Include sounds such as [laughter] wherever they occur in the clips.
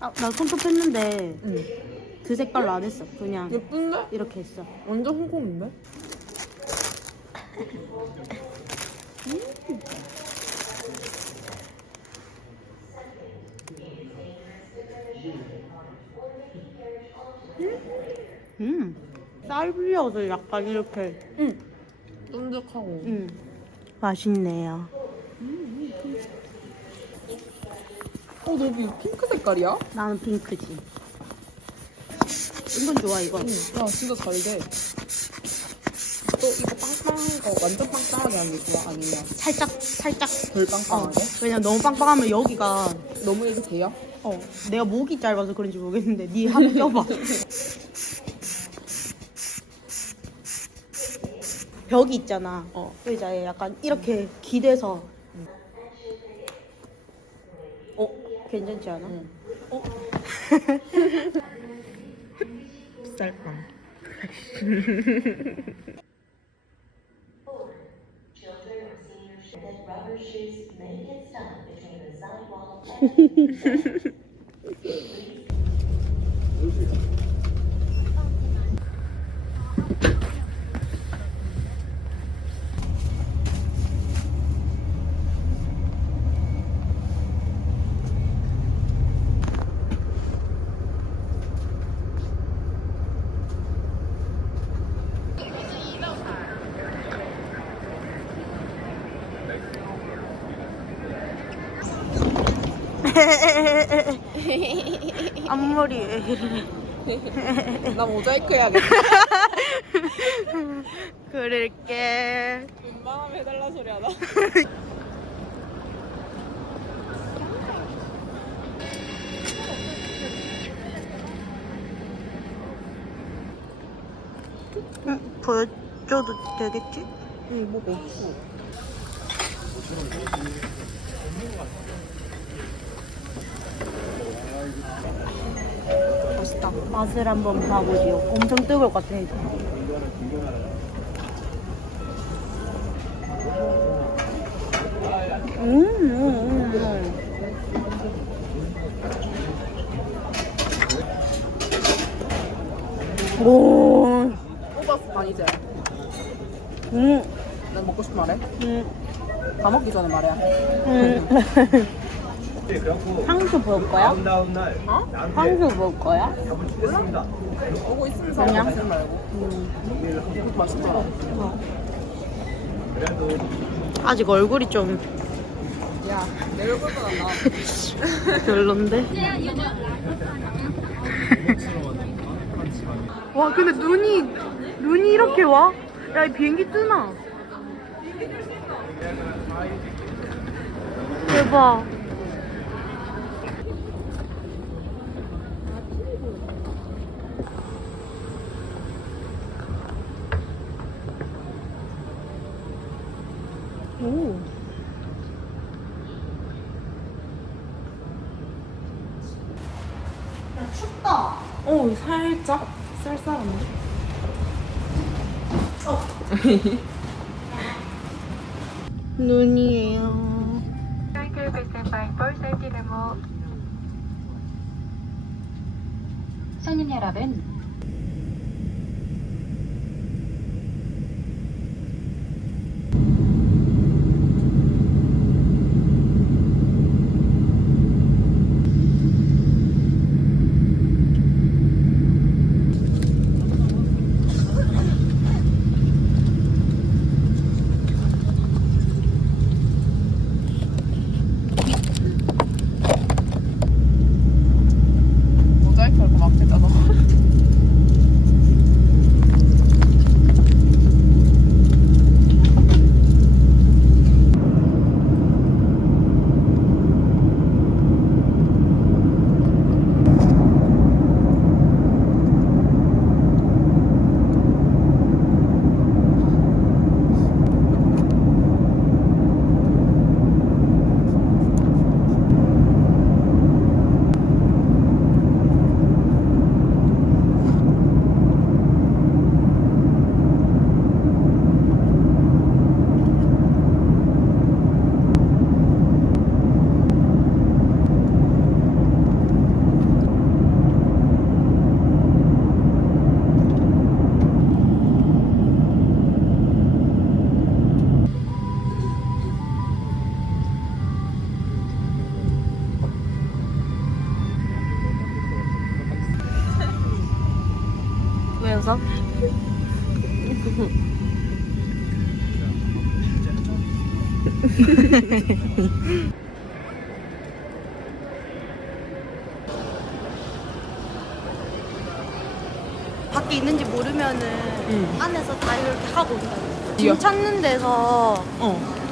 아, 나 손톱 했는데 응. 그 색깔로 안 했어. 그냥 예쁜데? 이렇게 했어. 완전 홍콩인데? 음. 쌀 불려서 약간 이렇게. 응. 쫀득하고. 음. 맛있네요. 어, 너 여기 핑크 색깔이야? 나는 핑크지. 이건 좋아 이건. 진짜 잘 돼. 너 이거 빵빵한 거 완전 빵빵하게 하는 게 좋아? 아니면 살짝 살짝. 덜 어. 빵빵하게? 왜냐면 너무 빵빵하면 여기가 너무 이렇게 돼요? 어 내가 목이 짧아서 그런지 모르겠는데 네 한번 껴봐. 벽이 있잖아. 어. 의자에 약간 이렇게 기대서. 어 괜찮지 않아? 응. 어? 쌀빵. [laughs] [laughs] the sidewalk and 앞머리. 나 모자이크 해야겠다. [laughs] 그럴게. 웬만하면 해달라 소리 하나? 응, 보여줘도 되겠지? 응, 뭐가 없어. 맛을 한번 봐보지요. 엄청 뜨거울 것 같아. 음, 음, 음. 오, 뽑았어, 반 이제. 음, 난 먹고 싶은 말해. 음, 다 먹기 전에 말해. 음. [laughs] 향수 볼 거야? 어? 향수 볼 거야? 오고 있으면 그냥? 먹지 말고. 음. 맛있더라. 어. 아직 얼굴이 좀 야, 내 얼굴보다 나. [laughs] 별론데? 와 근데 눈이 눈이 이렇게 와? 야 이 비행기 뜨나? 대박 오 야, 춥다 어, 살짝 쌀쌀한데? 눈이에요. 손님 여러분,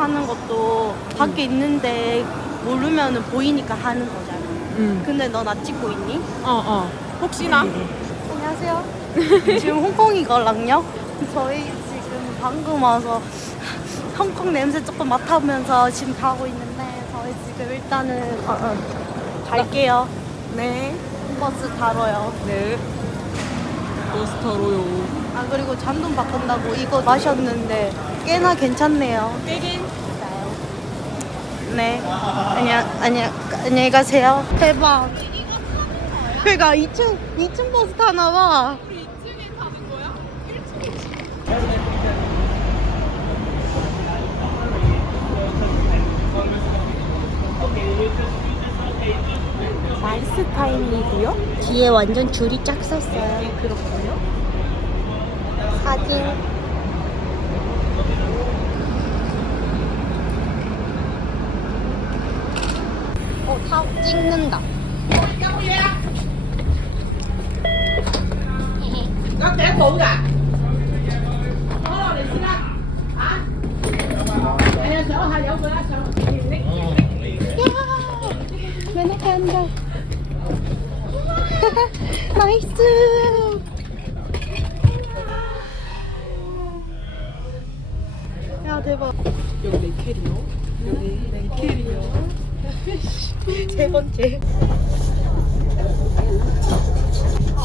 하는 것도 밖에 있는데 모르면은 보이니까 하는 거잖아. 응. 근데 너 나 찍고 있니? 어, 어. 혹시나? 안녕하세요. [laughs] 지금 홍콩이걸랑요? 저희 지금 방금 와서 홍콩 냄새 조금 맡으면서 지금 가고 있는데 저희 지금 일단은 어, 어, 갈게요. 네. 버스 타러요. 네. 버스터로요. 아 그리고 잔돈 바꾼다고 이거 마셨는데 꽤나 괜찮네요. 깨긴. 네. 안녕 안녕 안녕히 가세요. 대박. 그러니까 2층 2층 버스 타나 봐. 나이스 타임이고요. 뒤에 완전 줄이 쫙 섰어요. 그렇군요. 사진. 어, 타 찍는다. 맨날 간다. [laughs] 나이스. 야 대박. 여기 내 캐리어. 여기 내 캐리어. [laughs] 세 번째.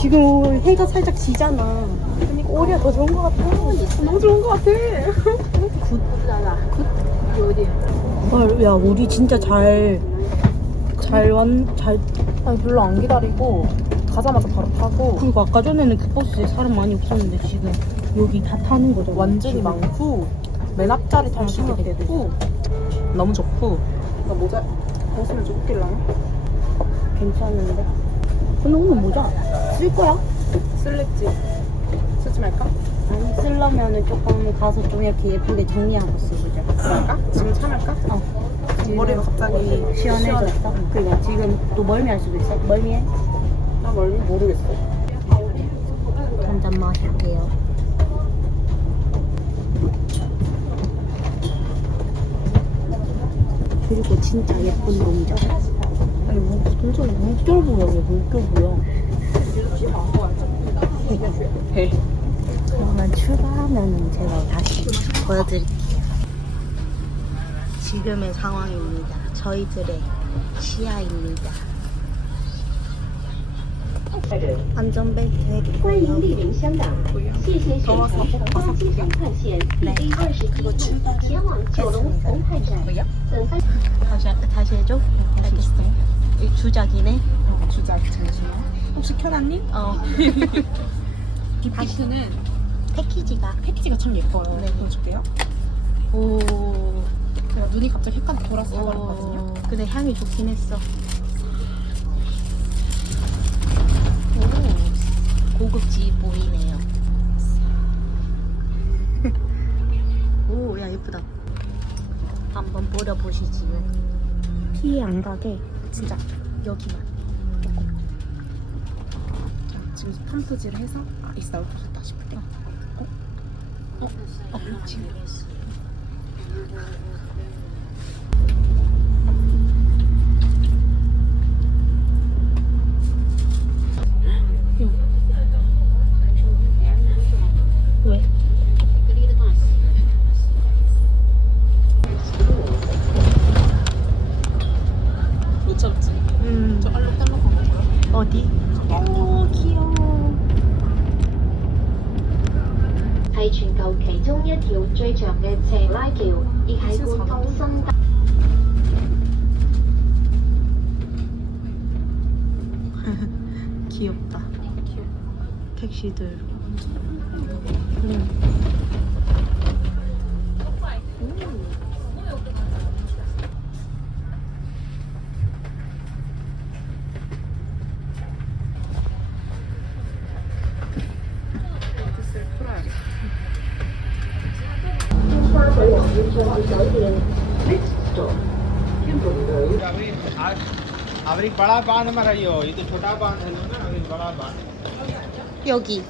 지금 해가 살짝 지잖아. 그러니까 오히려 더 좋은 것 같아. 너무 좋은 것 같아. 야, 야, 우리 진짜 잘, 잘 완, 잘. 아니, 별로 안 기다리고 가자마자 바로 타고 그리고 아까 전에는 그 버스에 사람 많이 없었는데 지금 여기 다 타는 거죠. 완전히 많고 맨 앞자리 탈 수 있게 됐고 너무 좋고 나 모자 벗으면 좀 웃길라나? 괜찮은데. 근데 오늘 모자 쓸 거야? 쓸랬지? 쓰지 말까? 아니 쓰려면은 조금 가서 좀 이렇게 예쁘게 정리하고 쓰자. 할까? 지금 참을까? 어. 머리가 갑자기 시원해졌어. 그러니까 지금 또 멀미할 수도 있어. 멀미해? 나 멀리 모르겠어 한 잔 마실게요. 그리고 진짜 예쁜 동전. 아니 뭐 동전이 물결 보여 왜 물결 보여? 배 그러면 출발하면은 제가 다시 보여드릴게요. 지금의 상황입니다. 저희들의 시야입니다. 안전벨트 했고요. 더워서 벗고서요 네, 그거 주겠습니다. 다시, 다시 해줘? 알겠어. 이 주작이네. 주작, 잠시만. 혹시 켜놨니? 어. 빅피트는 패키지가 패키지가 참 예뻐요. 네. 보여줄게요. 오. 제가 눈이 갑자기 약간 돌아서 가거든요. 근데 향이 좋긴 했어. 고급지 보이네요. [laughs] 오, 야, 예쁘다. 한번 뿌려보시지요. 피해 안 가게, 진짜 여기만. 자, 지금 펌프질을 해서 아 있어 것 같다 싶을 때 어? 어? 어? 지금 अभी बड़ा बांध में रही हो ये तो छोटा बांध है ना अभी बड़ा बांध 여기.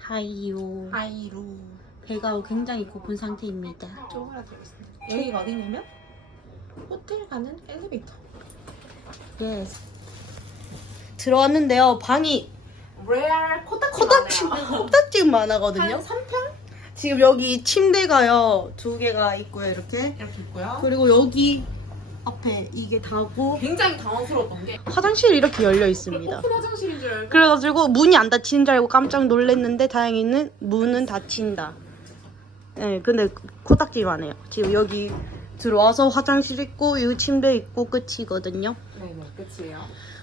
하이요. 아이루. 배가 굉장히 고픈 상태입니다. 조금이라도 되겠습니다. 여기가 어디냐면 호텔 가는 엘리베이터. 예스. 들어왔는데요. 방이 레알 코딱지 코딱지 코딱지 많아거든요. 한 3평 지금 여기 침대가요 두 개가 있고요 이렇게. 이렇게 있고요. 그리고 여기 앞에 이게 다고 굉장히 당황스러웠던 게 화장실이 이렇게 열려 있습니다. 오픈 화장실인 줄 알고 그래가지고 문이 안 닫히는 줄 알고 깜짝 놀랐는데 다행히는 문은 닫힌다. 네, 근데 코딱지만 해요. 지금 여기 들어와서 화장실 있고 여기 침대 있고 끝이거든요. 네네 끝이에요.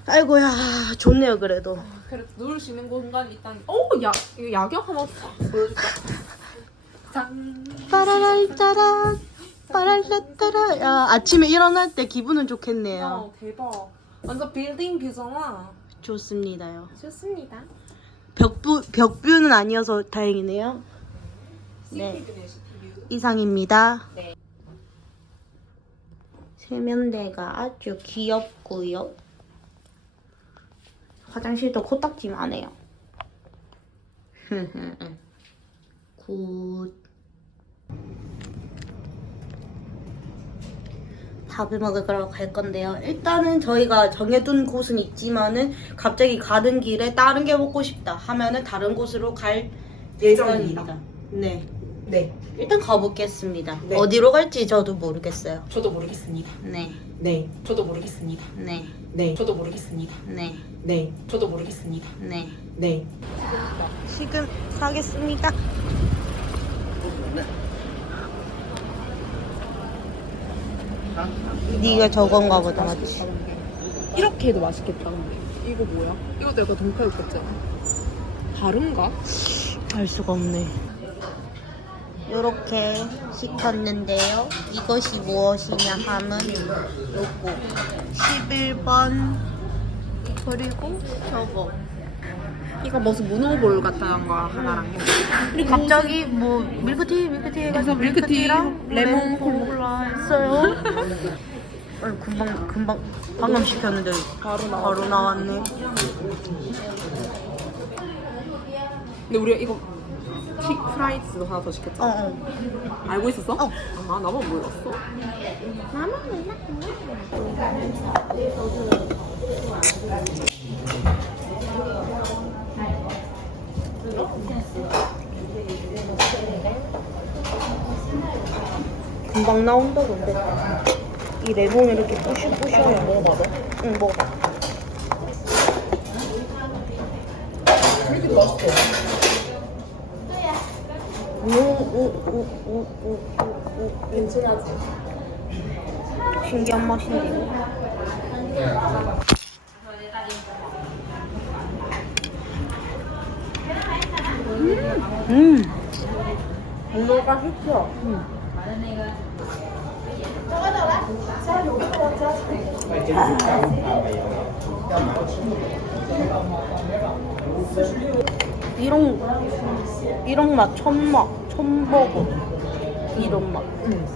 아이고야 좋네요 그래도. 그래도 누울 수 있는 공간이 있다니. 오, 야, 이거 야경 한번 보여줄까? 짠. 빠라랄짜란 빠랄라 따라. 야 아침에 일어날 때 기분은 좋겠네요. 어, 대박. 완전 빌딩 뷰잖아. 좋습니다요. 좋습니다. 벽부 벽뷰는 아니어서 다행이네요. 네. 이상입니다. 네. 세면대가 아주 귀엽고요. 화장실도 코딱지만 해요. [laughs] 굿. 밥을 먹으러 갈 건데요. 일단은 저희가 정해둔 곳은 있지만은 갑자기 가는 길에 다른 게 먹고 싶다 하면은 다른 곳으로 갈 예정입니다. 예정입니다. 네. 네. 일단 가보겠습니다. 네. 어디로 갈지 저도 모르겠어요. 저도 모르겠습니다. 네, 네. 저도 모르겠습니다. 네, 네. 저도 모르겠습니다. 네, 네. 저도 모르겠습니다. 네. 네. 지금 가겠습니다. 네가 저건가 보다, 맞지? 이렇게 해도 맛있겠다. 이거 뭐야? 이것도 약간 동파육 같잖아. 다른가? 알 수가 없네. 요렇게 시켰는데요. 이것이 무엇이냐 하면 요거 11번 그리고 저거 이거 무슨 문어볼 같은 거 하나랑 갑자기 뭐 밀크티 밀크티 해가지고 밀크티, 밀크티랑 레몬 콜라 했어요. [laughs] 아니, 금방 금방 방금 시켰는데 바로. 바로 나왔네. 근데 우리가 이거 치 프라이즈도 하나 더 시켰잖아. 어 어. 알고 있었어? 어. 아, 나만 몰랐어. 금방 나온다 근데 이 레몬 이렇게 부셔 부셔야 먹어봐. 응 먹어. 이렇게 맛있어. 괜찮아지. 신기한 맛인데. 음. 문어가 휘켜. 이런 이런 맛 처음 먹어. 이런 맛. 음.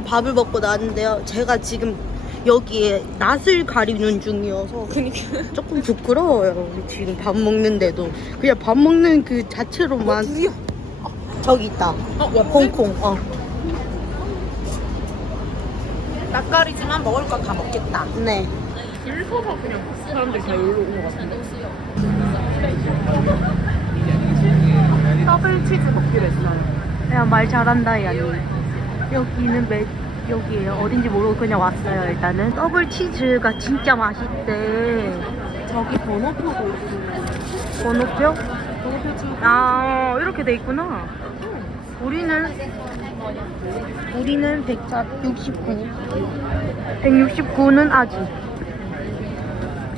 저희들이 밥을 먹고 나왔는데요. 제가 지금 여기에 낯을 가리는 중이어서 조금 부끄러워요. 우리 지금 밥 먹는데도 그냥 밥 먹는 그 자체로만 저기 있다. 어, 왔지? 홍콩. 어. 낯가리지만 먹을 건 다 먹겠다. 네. 줄 서서 그냥 사람들이 다 여기로 온것 같은데. [laughs] 더블 치즈 먹기로 했어요. 야 말 잘한다 야. 여기는 몇 여기에요. 어딘지 모르고 그냥 왔어요. 일단은 더블 치즈가 진짜 맛있대. 저기 번호표도 있고. 번호표? 번호표 주아 이렇게 돼 있구나. 우리는 우리는 169. 169는 아직.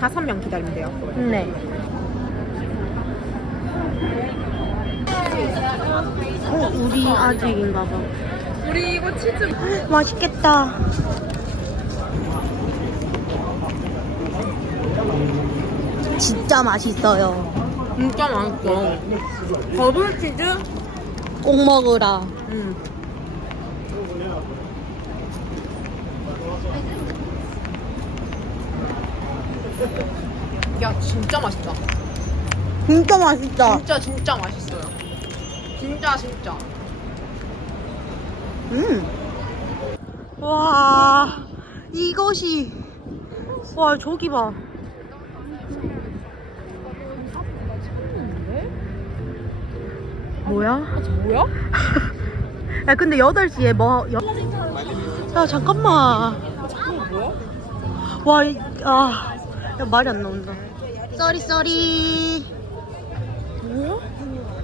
다섯 명 기다리면 돼요. 네. 어, 우리 아직인가 봐. 우리 이거 치즈 맛있겠다. 진짜 맛있어요. 진짜 맛있어. 더블 치즈? 꼭 먹으라. 음. 야 진짜 맛있다. 진짜 맛있다. 진짜 진짜 맛있어요. 진짜 진짜. 음. 와, 이것이. 와, 저기 봐. 뭐야? 뭐야? [laughs] 야, 근데 8시에 뭐. 여... 야, 잠깐만. 와, 이- 아. 야, 말이 안 나온다. 쏘리, 쏘리. 뭐야?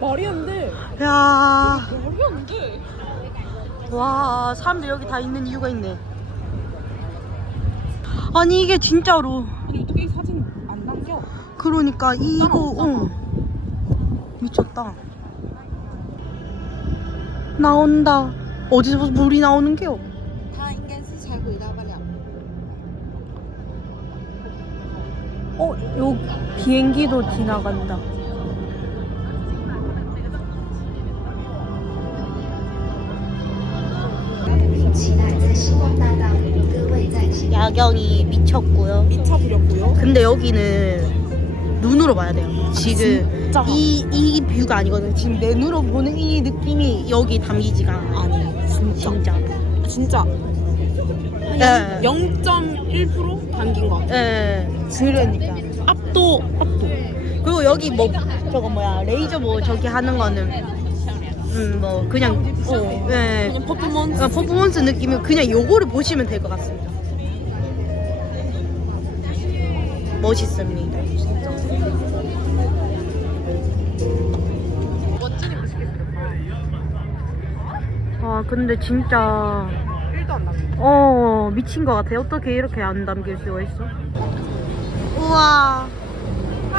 말이 안 돼. 야. 말이 안 돼. 와 사람들 여기 다 있는 이유가 있네. 아니 이게 진짜로. 이게 사진 안 남겨? 그러니까 이거 어. 응. 미쳤다. 나온다. 어디서 물이 나오는 게요? 다 인간스 살고 이다발이야 어 요 비행기도 지나간다. 야경이 미쳤고요. 미쳐버렸고요. 근데 여기는 눈으로 봐야 돼요. 지금 진짜. 이, 이 뷰가 아니거든요. 지금 내 눈으로 보는 이 느낌이 여기 담기지가 않아요. 진짜. 진짜 예. 0.1% 담긴 거. 예. 그러니까. 압도, 압도. 그리고 여기 뭐, 저거 뭐야, 레이저 뭐 저기 하는 거는, 음, 뭐, 그냥, 어, 예. 그냥 퍼포먼스. 어, 퍼포먼스 느낌이 그냥 요거를 보시면 될 것 같습니다. 멋있습니다. 아 근데 진짜 1도 안 남겨. 어 미친 것 같아. 어떻게 이렇게 안 담길 수가 있어? 우와. 오.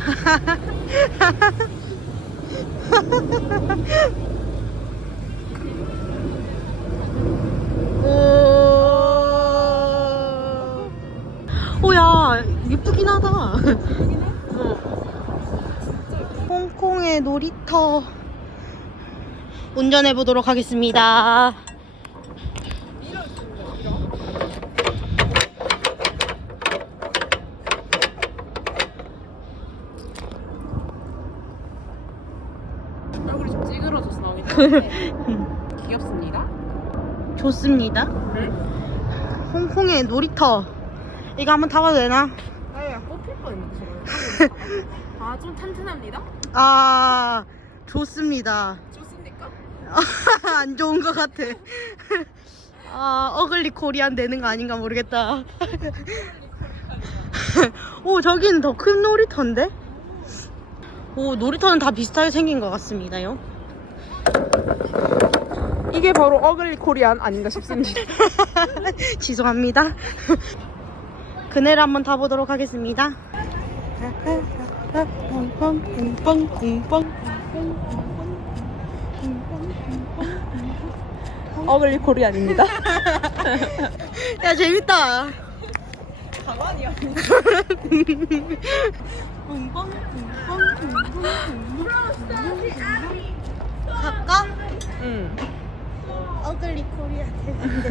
[laughs] 오야 예쁘긴 하다. 어. 홍콩의 놀이터 운전해 보도록 하겠습니다. 얼굴이 좀 찌그러져서 나오긴 [laughs] 귀엽습니다. 좋습니다. 홍콩의 놀이터 이거 한번 타봐도 되나? 아야 뽑힐 뻔했네. 아좀 탄탄합니다. 아 좋습니다. 좋습니까? [laughs] 안 좋은 것 같아. [laughs] 아 어글리 코리안 되는 거 아닌가 모르겠다. 오 저기는 더 큰 놀이터인데? 오 놀이터는 다 비슷하게 생긴 것 같습니다요. 이게 바로 어글리 코리안 아닌가 싶습니다. [laughs] 죄송합니다. 그네를 한번 타보도록 하겠습니다. 어글리 코리안입니다. [laughs] 야 재밌다. 가만히요. [laughs] 갈까? 응. 어글리 코리아 되는데.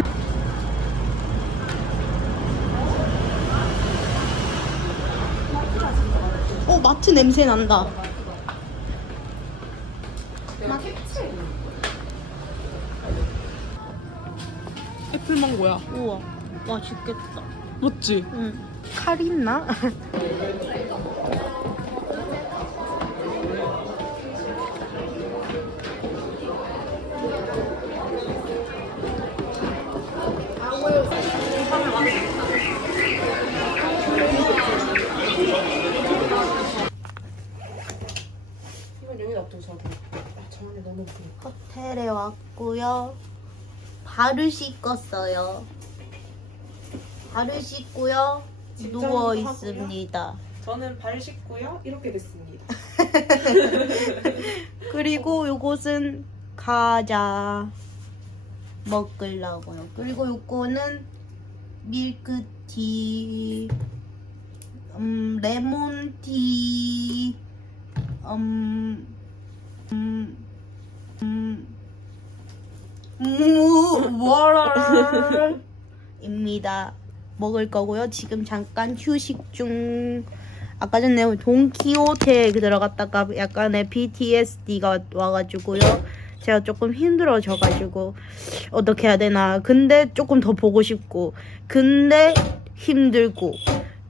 어 마트 냄새 난다. 애플망고야. 우와 맛있겠다. 맞지? 응. 칼 있나? [laughs] 발을 씻었어요. 발을 씻고요. 누워 있습니다. 저는 발 씻고요. 이렇게 됐습니다. [laughs] 그리고 요것은 과자 먹으려고요. 그리고 요거는 밀크티, 음, 레몬티, 음, 음, 음, 음, 워러입니다. 먹을 거고요. 지금 잠깐 휴식 중. 아까 전에 돈키호테 들어갔다가 약간의 PTSD가 와가지고요. 제가 조금 힘들어져가지고 어떻게 해야 되나. 근데 조금 더 보고 싶고, 근데 힘들고,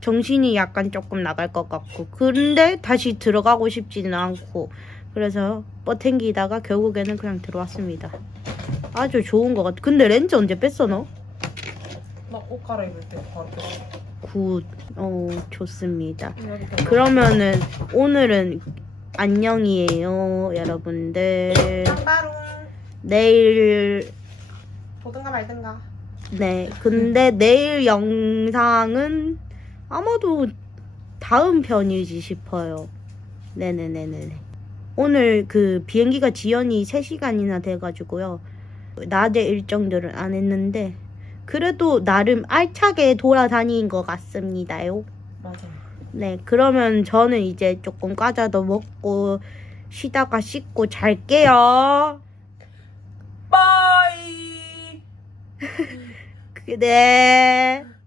정신이 약간 조금 나갈 것 같고, 근데 다시 들어가고 싶지는 않고, 그래서 뻗탱기다가 결국에는 그냥 들어왔습니다. 아주 좋은 것 같아. 근데 렌즈 언제 뺐어 너? 나 옷 갈아입을 때 바로. 굿. 어 좋습니다. 그러면은 오늘은 안녕이에요, 여러분들. 깜바롱. 내일 보든가 말든가. 네. 근데 내일 영상은 아마도 다음 편이지 싶어요. 네네네네. 오늘 그 비행기가 지연이 3시간이나 돼가지고요. 낮에 일정들은 안 했는데 그래도 나름 알차게 돌아다닌 것 같습니다요. 맞아. 네, 그러면 저는 이제 조금 과자도 먹고 쉬다가 씻고 잘게요. 빠이. 그래. [laughs]